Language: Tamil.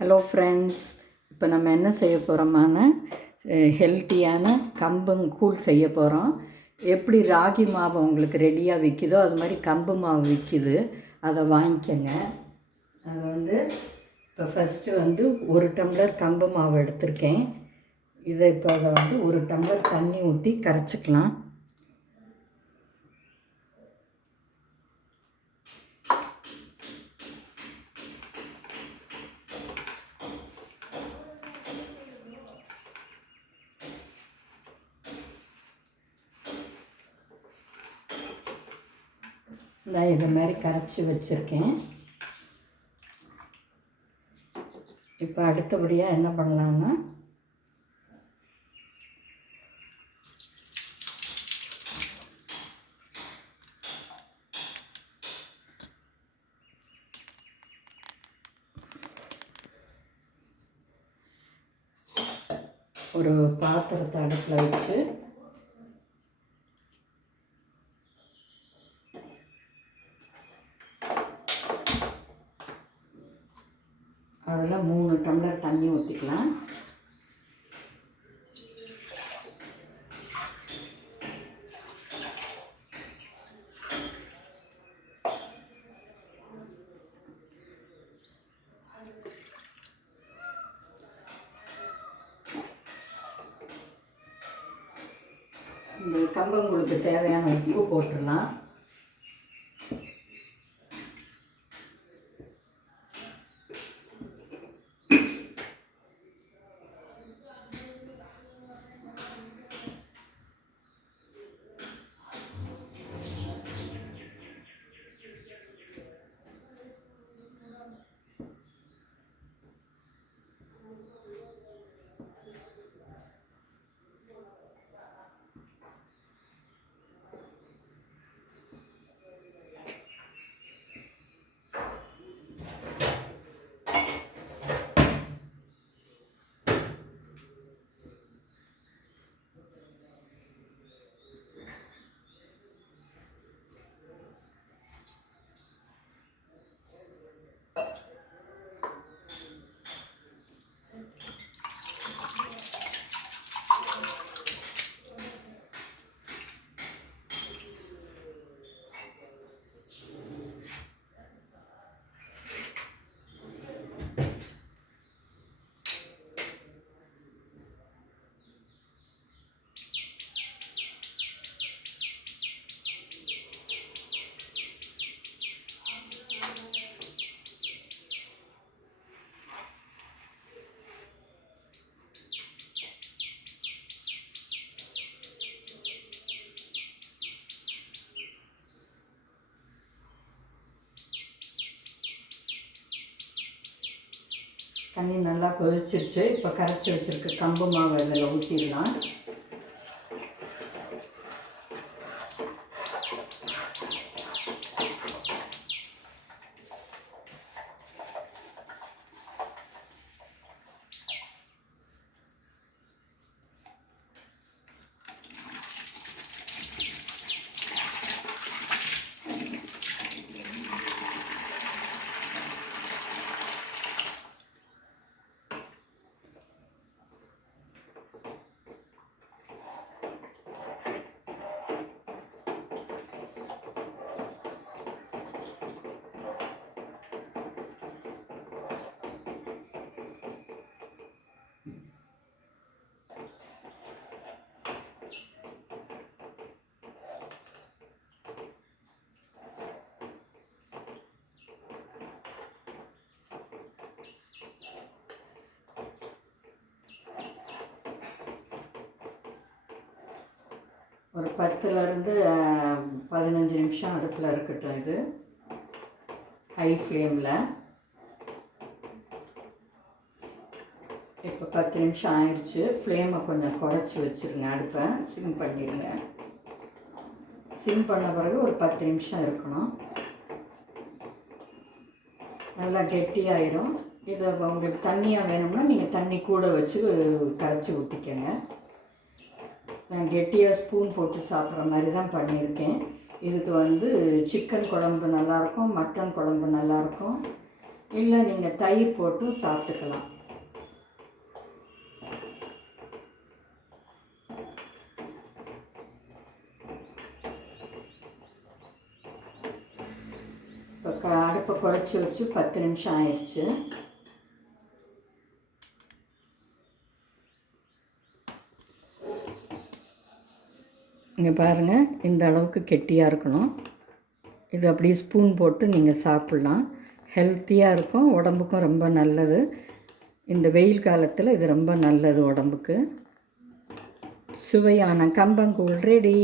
ஹலோ ஃப்ரெண்ட்ஸ் இப்போ நம்ம என்ன செய்ய போகிறோமான ஹெல்த்தியான கம்பங் கூழ் செய்ய போகிறோம் எப்படி ராகி மாவு உங்களுக்கு ரெடியாக விற்கிதோ அது மாதிரி கம்பு மாவு விற்கிது அதை வாங்கிக்கோங்க. அது வந்து இப்போ ஃபஸ்ட்டு வந்து ஒரு டம்ளர் கம்பு மாவு எடுத்திருக்கேன். இதை இப்போ அதை வந்து ஒரு டம்ளர் தண்ணி ஊற்றி கரைச்சிக்கலாம். நான் இதை மாதிரி கரைச்சி வச்சுருக்கேன். இப்போ அடுத்தபடியாக என்ன பண்ணலான்னா ஒரு பாத்திரத்தை அடுப்பில் வச்சு அதில் மூணு டம்ளர் தண்ணி ஊற்றிக்கலாம். இந்த கம்பங்களுக்கு தேவையான உப்பு போட்டுடலாம். தண்ணி நல்லா கொதிச்சிருச்சு. இப்போ கரைச்சி வச்சுருக்கு கம்பு மாவு அதில் ஊற்றிடலாம் ஒரு பத்துலேருந்து பதினஞ்சு நிமிஷம் அடுப்பில் இருக்கட்டும் இது. ஹை ஃப்ளேமில் இப்போ பத்து நிமிஷம் ஆயிடுச்சு. ஃப்ளேமை கொஞ்சம் குறைச்சி வச்சுருங்க அடுப்பை. சிம் பண்ணிடுங்க. சிம் பண்ண பிறகு ஒரு பத்து நிமிஷம் இருக்கணும். நல்லா கெட்டியாயிரும். இதை உங்களுக்கு தண்ணியாக வேணும்னா நீங்கள் தண்ணி கூட வச்சு கரைச்சி ஊற்றிக்கங்க நான் கெட்டியாக ஸ்பூன் போட்டு சாப்பிட்ற மாதிரி தான் பண்ணியிருக்கேன். இதுக்கு வந்து சிக்கன் குழம்பு நல்லாயிருக்கும் மட்டன் குழம்பு நல்லாயிருக்கும். இல்லை நீங்கள் தயிர் போட்டும் சாப்பிட்டுக்கலாம். இப்போ க அடுப்பை குறைச்சி வச்சு பத்து நிமிஷம் ஆயிடுச்சு. இங்கே பாருங்கள் இந்த அளவுக்கு கெட்டியாக இருக்கணும். இது அப்படியே ஸ்பூன் போட்டு நீங்கள் சாப்பிட்லாம். ஹெல்த்தியாக இருக்கும் உடம்புக்கும் ரொம்ப நல்லது. இந்த வெயில் காலத்தில் இது ரொம்ப நல்லது உடம்புக்கு. சுவையான கம்பங்கூழ் ரெடி.